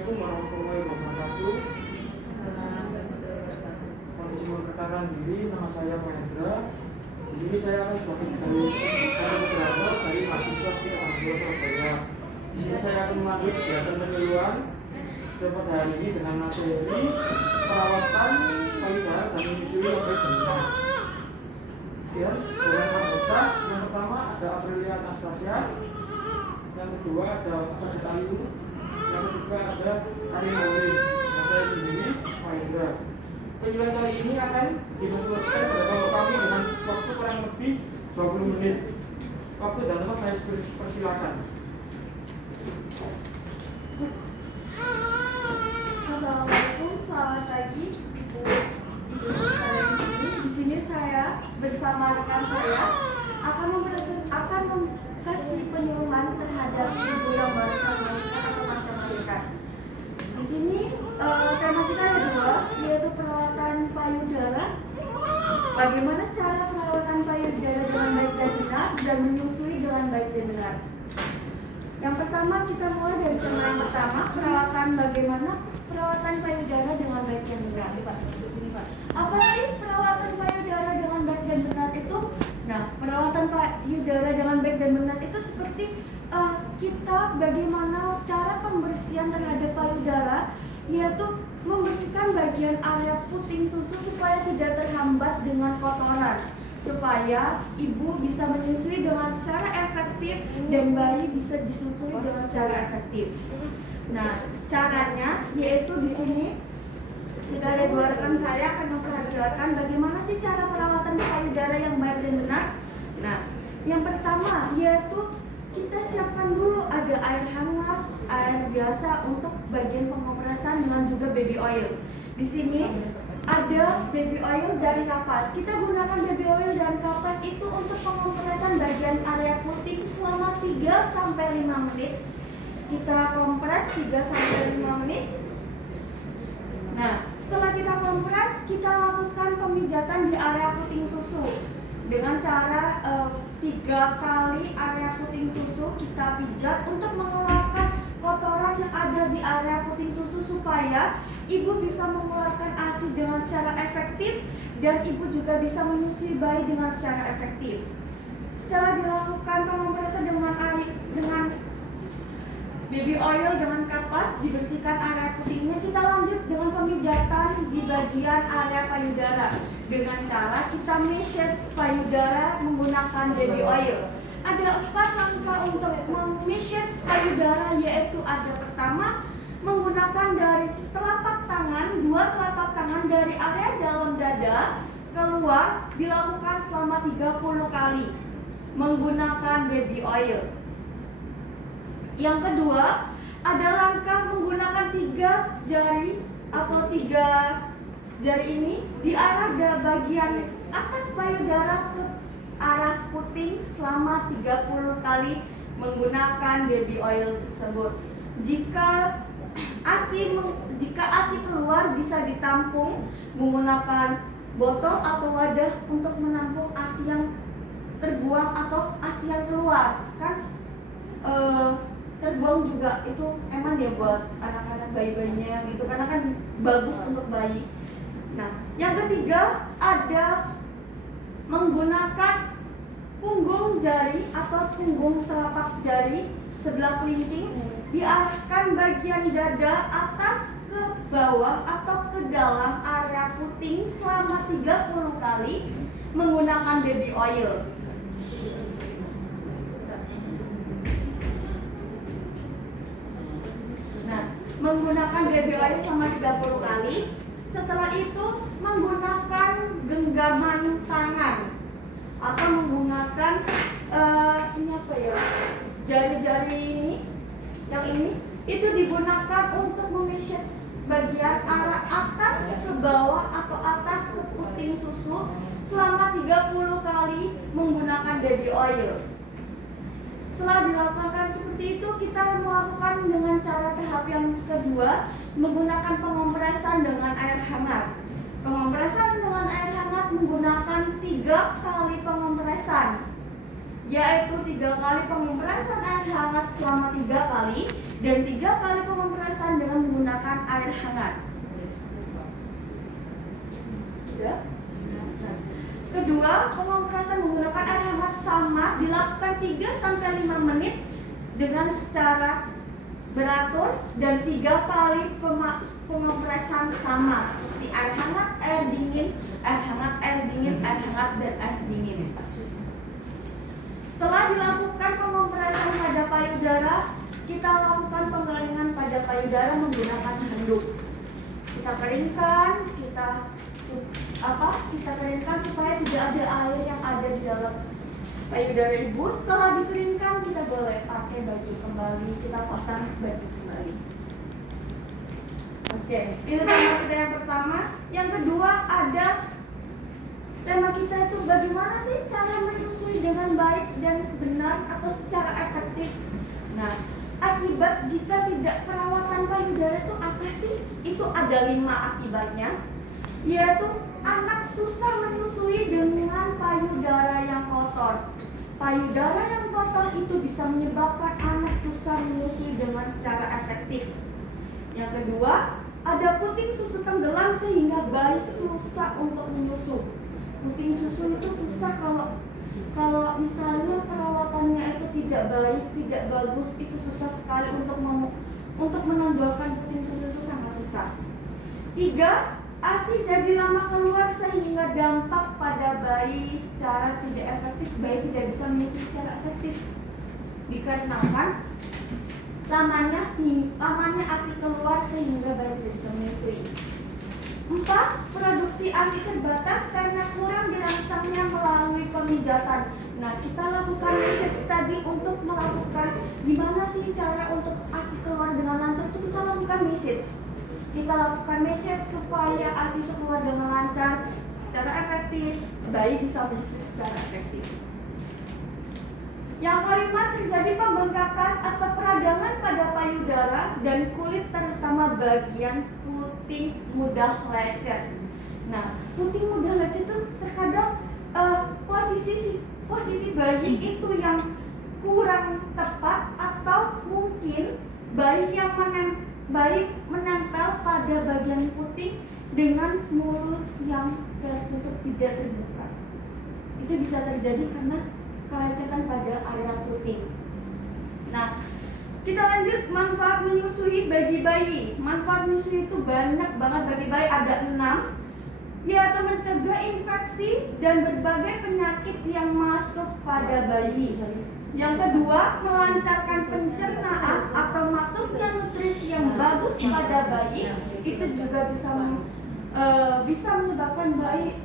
Assalamualaikum warahmatullahi wabarakatuh. Kondisi memperkenalkan diri, nama saya Mahendra. Jadi saya akan sebagai moderator dari mahasiswa di Alhamdulillah Surabaya. Di sini saya akan memandu kegiatan penyuluhan pada hari ini dengan materi perawatan payudara dan menyusui yang baik dan benar. Ya, dengan anggota yang pertama ada Aprilia Anastasia, yang kedua ada Fadil Ayu, yang ketiga ada Ari Maulid. Saya sendiri Mahendra. Penyuluhan kali ini akan diselesaikan bersama kami dengan waktu kurang lebih 20 menit. Waktu dan tempat saya persilakan. Assalamualaikum, selamat pagi Ibu sekalian di sini. Di sini saya bersama rekan saya akan kasih penyuluhan terhadap ibu yang barusan melahirkan atau pasca melahirkan. Di sini tema kita ada dua, yaitu perawatan payudara. Bagaimana cara perawatan payudara dengan baik dan benar dan menyusui dengan baik dan benar. Yang pertama kita mulai dari tema yang pertama, bagaimana perawatan payudara dengan baik dan benar. Apa sih perawatan payudara dengan baik dan benar itu? Nah, perawatan payudara dengan baik dan benar itu seperti kita bagaimana cara pembersihan terhadap payudara, yaitu membersihkan bagian area puting susu supaya tidak terhambat dengan kotoran, supaya ibu bisa menyusui dengan secara efektif dan bayi bisa disusui dengan secara efektif. Nah, caranya yaitu di sini sudah ada dua rekan saya akan memperlihatkan bagaimana sih cara perawatan payudara yang baik dan benar. Nah, yang pertama yaitu kita siapkan dulu ada air hangat, air biasa untuk bagian pengopresan dengan juga baby oil. Di sini ada baby oil dari kapas. Kita gunakan baby oil dan kapas itu untuk pengopresan bagian area puting selama 3-5 menit. Kita kompres 3-5 menit. Nah, setelah kita kompres, kita lakukan pemijatan di area puting susu dengan cara 3 kali area puting susu kita pijat untuk mengeluarkan kotoran yang ada di area puting susu supaya ibu bisa mengeluarkan ASI dengan secara efektif dan ibu juga bisa menyusui bayi dengan secara efektif. Setelah dilakukan pengompresan dengan baby oil dengan kapas, dibersihkan area putingnya, kita lanjut dengan pemijatan di bagian area payudara dengan cara kita massage payudara menggunakan baby oil. Ada 4 langkah untuk massage payudara, yaitu ada pertama menggunakan dari telapak tangan, 2 telapak tangan dari area dalam dada keluar, dilakukan selama 30 kali menggunakan baby oil. Yang kedua, ada langkah menggunakan 3 jari atau 3 jari ini di arah bagian atas payudara ke arah puting selama 30 kali menggunakan baby oil tersebut. Jika ASI keluar bisa ditampung menggunakan botol atau wadah untuk menampung ASI yang terbuang atau ASI yang keluar. Kan terbuang juga itu emang dia buat anak-anak bayi-bayinya gitu, karena kan bagus untuk bayi. Nah, yang ketiga ada menggunakan punggung jari atau punggung telapak jari sebelah kelingking, diarahkan bagian dada atas ke bawah atau ke dalam area puting selama 30 kali menggunakan baby oil. Menggunakan baby oil selama 30 kali. Setelah itu menggunakan genggaman tangan atau menggunakan jari-jari ini, yang ini itu digunakan untuk memasage bagian arah atas ke bawah atau atas ke puting susu selama 30 kali menggunakan baby oil. Setelah dilakukan seperti itu, kita melakukan dengan cara tahap yang kedua, menggunakan pengompresan dengan air hangat. Pengompresan dengan air hangat menggunakan 3 kali pengompresan, yaitu 3 kali pengompresan air hangat selama 3 kali dan 3 kali pengompresan dengan menggunakan air hangat. Sudah? Kedua, pengompresan menggunakan air hangat sama dilakukan 3-5 menit dengan secara beratur dan 3 kali pengompresan sama seperti air hangat, air dingin, air hangat, air dingin, air hangat, dan air dingin. Setelah dilakukan pengompresan pada payudara, kita lakukan pengeringan pada payudara menggunakan handuk. Kita keringkan, kita keringkan supaya tidak ada air yang ada di dalam payudara ibu. Setelah dikeringkan, kita boleh pakai baju kembali, kita pasang baju kembali. Oke, itu tema kita yang pertama. Yang kedua ada tema kita itu bagaimana sih cara menyusui dengan baik dan benar atau secara efektif. Nah, akibat jika tidak perawatan payudara itu apa sih? Itu ada 5 akibatnya, yaitu anak susah menyusui dengan payudara yang kotor. Payudara yang kotor itu bisa menyebabkan anak susah menyusui dengan secara efektif. Yang kedua, ada puting susu tenggelam sehingga bayi susah untuk menyusu. Puting susu itu susah kalau misalnya perawatannya itu tidak baik, tidak bagus, itu susah sekali untuk menonjolkan puting susu itu sangat susah. 3, ASI jadi lama keluar sehingga dampak pada bayi secara tidak efektif, bayi tidak bisa menyusui secara efektif. Dikarenakan lamanya ASI keluar sehingga bayi tidak bisa menyusui. 4, produksi ASI terbatas karena kurang dirangsangnya melalui pemijatan. Nah, kita lakukan message tadi untuk melakukan gimana sih cara untuk ASI keluar dengan lancar, itu kita lakukan message. Kita lakukan message supaya ASI itu keluar dengan lancar, secara efektif, bayi bisa menyusui secara efektif. Yang kelima, terjadi pembengkakan atau peradangan pada payudara dan kulit terutama bagian puting mudah lecet. Nah, puting mudah lecet itu terkadang posisi bayi itu yang kurang tepat atau mungkin bayi menempel pada bagian puting dengan mulut yang tertutup tidak terbuka. Itu bisa terjadi karena kelecetan pada area puting. Nah, kita lanjut manfaat menyusui bagi bayi. Manfaat menyusui itu banyak banget bagi bayi, ada 6, yaitu mencegah infeksi dan berbagai penyakit yang masuk pada bayi. Yang kedua, melancarkan pencernaan atau masuknya nutrisi yang bagus pada bayi. Itu juga bisa menyebabkan bayi,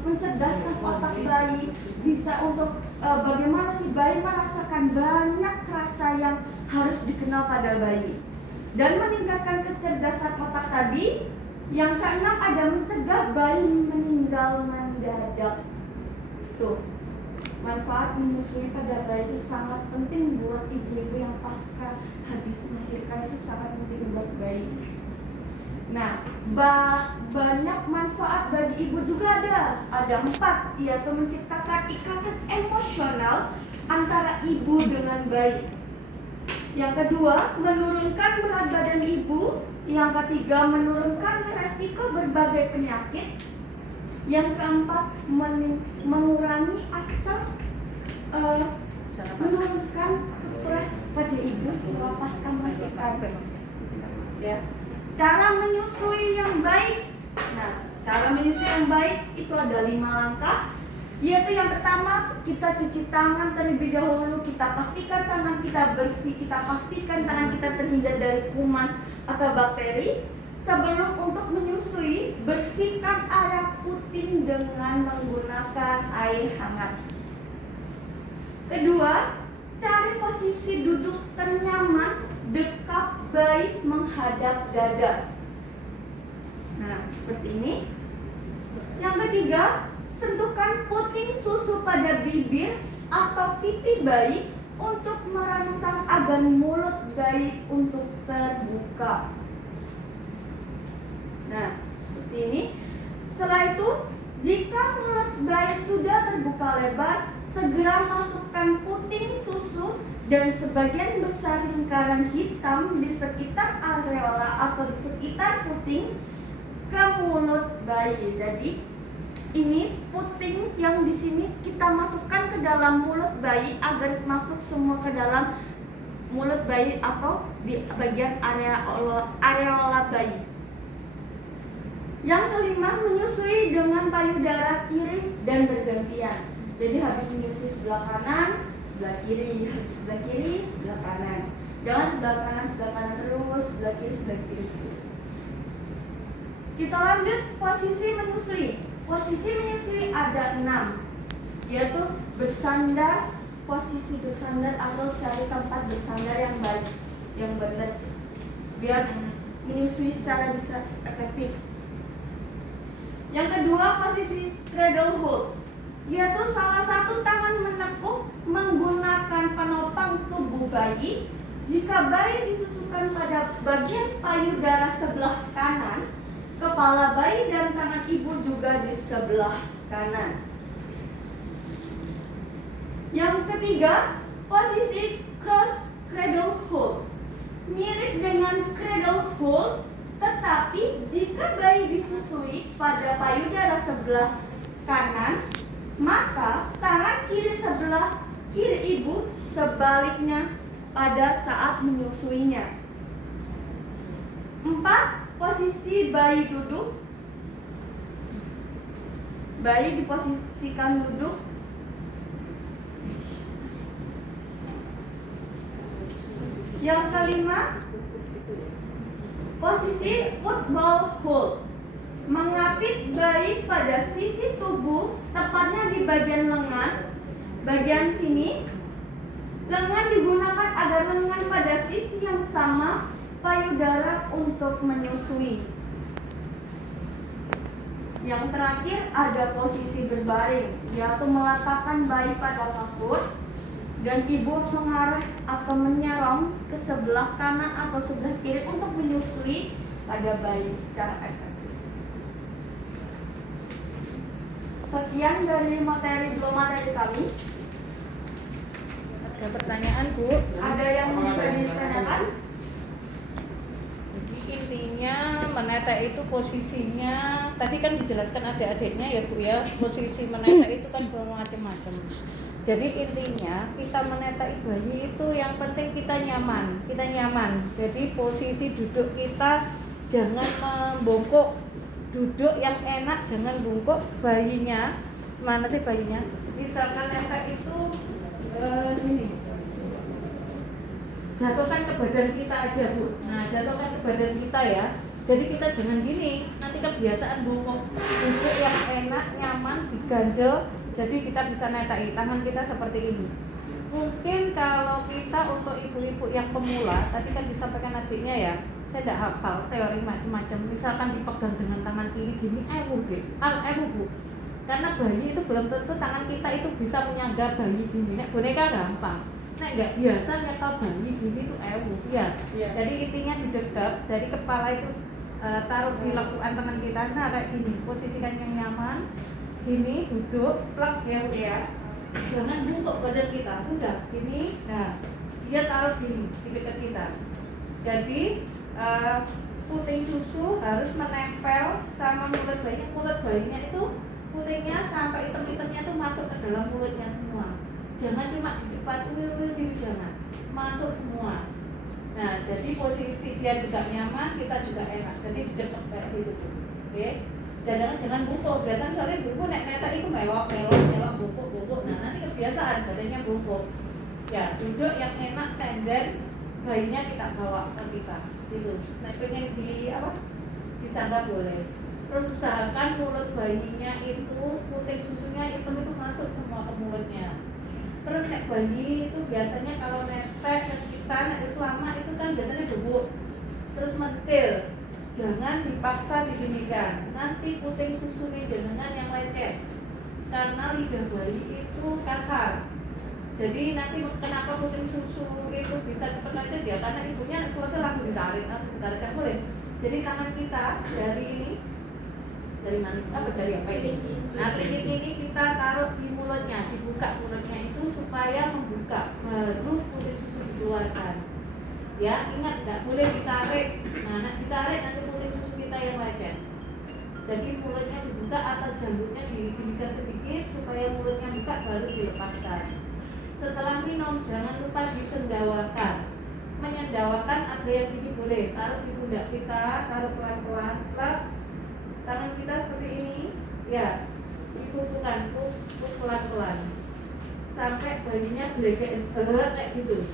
mencerdaskan otak bayi, bisa untuk bagaimana sih bayi merasakan banyak rasa yang harus dikenal pada bayi, dan meningkatkan kecerdasan otak tadi. Yang keenam, ada mencegah bayi meninggal mendadak. Tuh, manfaat menyusui pada bayi itu sangat penting buat ibu-ibu yang pasca habis melahirkan, itu sangat penting buat bayi. Nah, banyak manfaat bagi ibu juga ada 4, yaitu menciptakan ikatan emosional antara ibu dengan bayi. Yang kedua, menurunkan berat badan ibu. Yang ketiga, menurunkan resiko berbagai penyakit. Yang keempat, mengurangi atau menurunkan stres pada ibu setelah pasca melahirkan. Ya. Cara menyusui yang baik. Nah, cara menyusui yang baik itu ada 5 langkah. Yaitu yang pertama, kita cuci tangan terlebih dahulu. Kita pastikan tangan kita bersih. Kita pastikan tangan kita terhindar dari kuman atau bakteri. Sebelum untuk menyusui, bersihkan area puting dengan menggunakan air hangat. Kedua, cari posisi duduk ternyaman, dekap bayi menghadap dada. Nah, seperti ini. Yang ketiga, sentuhkan puting susu pada bibir atau pipi bayi untuk merangsang agar mulut bayi untuk terbuka. Nah, seperti ini. Setelah itu, jika mulut bayi sudah terbuka lebar, segera masukkan puting susu dan sebagian besar lingkaran hitam di sekitar areola atau di sekitar puting ke mulut bayi. Jadi ini puting yang di sini kita masukkan ke dalam mulut bayi agar masuk semua ke dalam mulut bayi atau di bagian areola bayi. Yang kelima, menyusui dengan payudara kiri dan bergantian. Jadi habis menyusui sebelah kanan, sebelah kiri, habis sebelah kiri, sebelah kanan. Jangan sebelah kanan terus, sebelah kiri terus. Kita lanjut posisi menyusui. Posisi menyusui ada 6, yaitu bersandar, posisi bersandar atau cari tempat bersandar yang baik, yang benar, biar menyusui secara bisa efektif. Yang kedua, posisi cradle hold, yaitu salah satu tangan menekuk menggunakan penopang tubuh bayi. Jika bayi disusukan pada bagian payudara sebelah kanan, kepala bayi dan tangan ibu juga di sebelah kanan. Yang ketiga, posisi cross cradle hold, mirip dengan cradle hold, tetapi jika bayi disusui pada payudara sebelah kanan, maka tangan kiri sebelah kiri ibu sebaliknya pada saat menyusuinya. 4. Posisi bayi duduk. Bayi diposisikan duduk. Yang kelima, posisi football hold, mengapit bayi pada sisi tubuh, tepatnya di bagian lengan, bagian sini. Lengan digunakan agar lengan pada sisi yang sama payudara untuk menyusui. Yang terakhir ada posisi berbaring, yaitu meletakkan bayi pada kasur dan ibu mengarah atau menyerong ke sebelah kanan atau sebelah kiri untuk menyusui pada bayi secara efektif. Sekian dari dua materi kami. Ada pertanyaan, Bu? Ada yang bisa ditanyakan? Jadi intinya menetek itu posisinya tadi kan dijelaskan adik-adiknya ya, Bu ya. Posisi menetek itu kan bermacam-macam. Jadi intinya kita menetek bayi itu yang penting kita nyaman. Jadi posisi duduk kita jangan membungkuk. Duduk yang enak, jangan bungkuk. Bayinya, mana sih bayinya? Misalkan netek itu ini. Jatuhkan ke badan kita aja, Bu. Nah, jatuhkan ke badan kita ya. Jadi kita jangan gini, nanti kebiasaan bungkuk. Bungkuk yang enak, nyaman, diganjel. Jadi kita bisa netai tangan kita seperti ini. Mungkin kalau kita untuk ibu-ibu yang pemula, tadi kan disampaikan adiknya ya, saya tidak hafal teori macam-macam. Misalkan dipegang dengan tangan kiri gini, Bu. Karena bayi itu belum tentu tangan kita itu bisa menyangga bayi gini. Nek boneka gampang. Nek nggak biasa nyekel bayi gini itu ya. Jadi intinya didekat dari kepala itu taruh di lekukan tangan kita. Nah kayak gini, posisikan yang nyaman. Gini duduk, plak ya. Jangan bungkuk badan kita. Udah gini. Nah dia taruh gini di dekat kita. Jadi puting susu harus menempel sama mulut bayinya. Mulut bayinya itu putingnya sampai item-itemnya itu masuk ke dalam mulutnya semua. Jangan cuma di depan gitu, jangan masuk semua. Nah, jadi posisi dia juga nyaman, kita juga enak. Jadi di dekat kayak gitu, oke? Jangan bungkuk. Biasanya misalnya bungkuk netek itu melok bungkuk. Nah, nanti kebiasaan badannya bungkuk. Ya, duduk yang enak, senden, bayinya kita bawa ke kita, gitu. Nah, pengen disangga boleh. Terus usahakan mulut bayinya itu puting susunya itu masuk semua ke mulutnya. Terus nek bayi itu biasanya kalau netek ke kita selama itu kan biasanya bubuk. Terus mentil. Jangan dipaksa diginikan. Nanti puting susunya jangan yang lecet. Karena lidah bayi itu kasar. Jadi nanti kenapa puting susu itu bisa cepat lecet ya? Karena ibunya selesai langsung ditarik kan boleh. Jadi tangan kita dari ini jari manis jari apa ini? Nah, kelingking ini kita taruh di mulutnya, dibuka mulutnya itu supaya membuka, baru puting susu dikeluarkan. Ya, ingat nggak boleh ditarik. Nah, kita ditarik nanti puting susu kita yang lecet. Jadi mulutnya dibuka atau jambutnya diberikan sedikit supaya mulutnya buka baru dilepaskan. Setelah minum jangan lupa disendawakan. Menyendawakan ada yang gini boleh, taruh di pundak kita, taruh pelan-pelan, tangan kita seperti ini, ya, dipupukan, pupuk pelan-pelan, sampai bayinya belegein kayak gitu.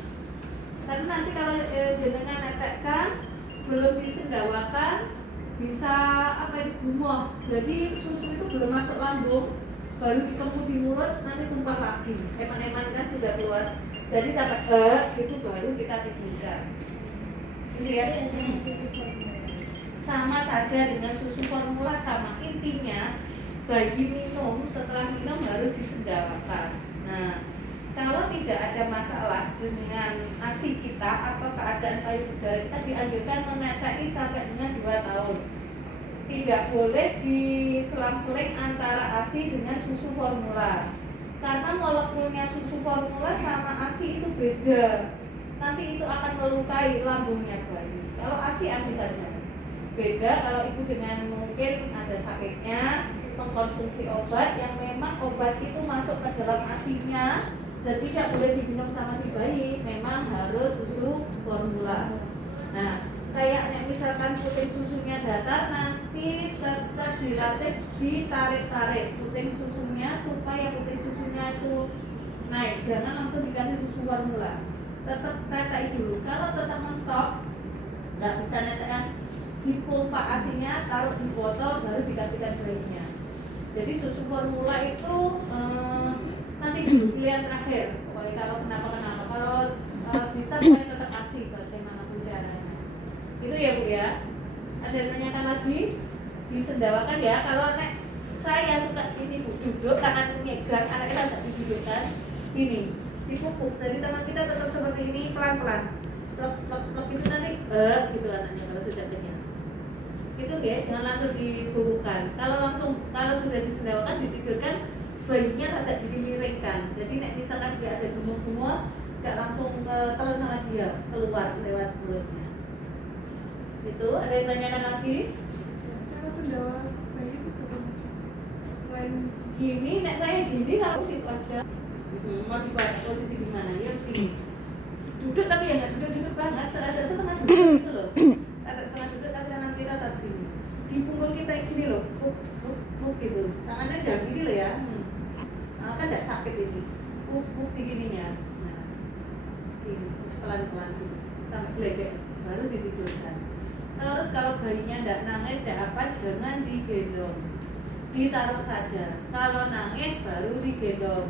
Karena nanti kalau jenengan netekkan belum disendawakan bisa gumoh. Jadi susu itu belum masuk lambung, baru dikemuk di mulut nanti tumpah lagi. Eman-eman kan sudah keluar. Jadi sampai itu baru kita tidurkan. Ini ya. Sama saja dengan susu formula, sama intinya bayi minum, setelah minum harus disendawakan. Nah, kalau tidak ada masalah dengan ASI kita atau keadaan payudara kita, dianjurkan menetai sampai dengan 2 tahun. Tidak boleh diselang-seling antara ASI dengan susu formula, karena molekulnya susu formula sama ASI itu beda. Nanti itu akan melukai lambungnya bayi. Kalau ASI saja. Beda kalau ibu dengan mungkin ada sakitnya mengkonsumsi obat yang memang obat itu masuk ke dalam ASI-nya dan tidak boleh diminum sama si bayi, memang harus susu formula. Nah, kayak misalkan puting susunya datar, nanti tetap dilatih ditarik-tarik puting susunya supaya puting susunya itu naik. Jangan langsung dikasih susu formula, tetap tetai dulu. Kalau tetap mentok, nggak bisa netekan, dipompa ASI-nya, taruh di botol, baru dikasihkan bayinya. Jadi susu formula itu nanti dulu pilihan terakhir. Pokoknya kalau kenapa-kenapa, kalau bisa saya tetap ASI bagaimanapun caranya. Itu ya Bu ya. Ada yang tanyakan lagi? Disendawakan ya. Kalau saya suka ini Bu, duduk tangan nyegang, anak kita nggak didudukkan. Ini dipupuk. Jadi teman kita tetap seperti ini, pelan-pelan. Plok itu nanti gitu anaknya kalau sudah kenyang. Itu ya, jangan langsung dibubukkan. Kalau sudah disendawakan, ditidurkan, bayinya agak dimiringkan. Jadi misalkan dia ada gumuk-gumuk, nggak langsung ke telan sama dia, keluar lewat mulutnya. Itu ada yang tanyakan lagi? Kalau sendawa bayi itu berapa macam? Selain Gini, saya gini sama situ aja. Mau dibuat posisi gimana? Ya sini. Duduk tapi ya nggak duduk banget, ada setengah duduk gitu loh. Ada setengah duduk tapi tangan kita tadi di punggung kita gini loh, puk gitu. Tangannya jangan gini loh ya. Kan nggak sakit ini. Puk di gininya. Nah, gini pelan-pelan gitu sampai geledek, baru ditidurkan. Terus kalau bayinya nggak nangis, nggak apa, jangan digendong, ditaruh saja. Kalau nangis baru digendong.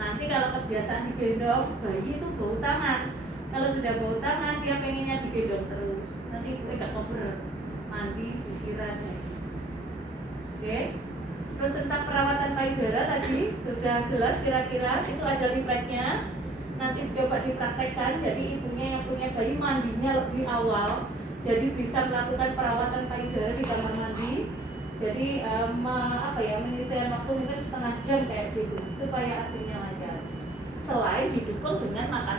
Nanti kalau kebiasaan digendong, bayi itu bau tangan. Kalau sudah bau tangan, dia pengennya digendong terus. Nanti ibu gak kober, mandi, sisiran. Oke. Terus tentang perawatan payudara tadi sudah jelas kira-kira. Itu ada leafletnya. Nanti coba dipraktekkan. Jadi ibunya yang punya bayi mandinya lebih awal. Jadi bisa melakukan perawatan payudara di kamar mandi. Jadi menyisihkan waktu mungkin setengah jam kayak gitu supaya ASI-nya lancar. Selain didukung dengan makan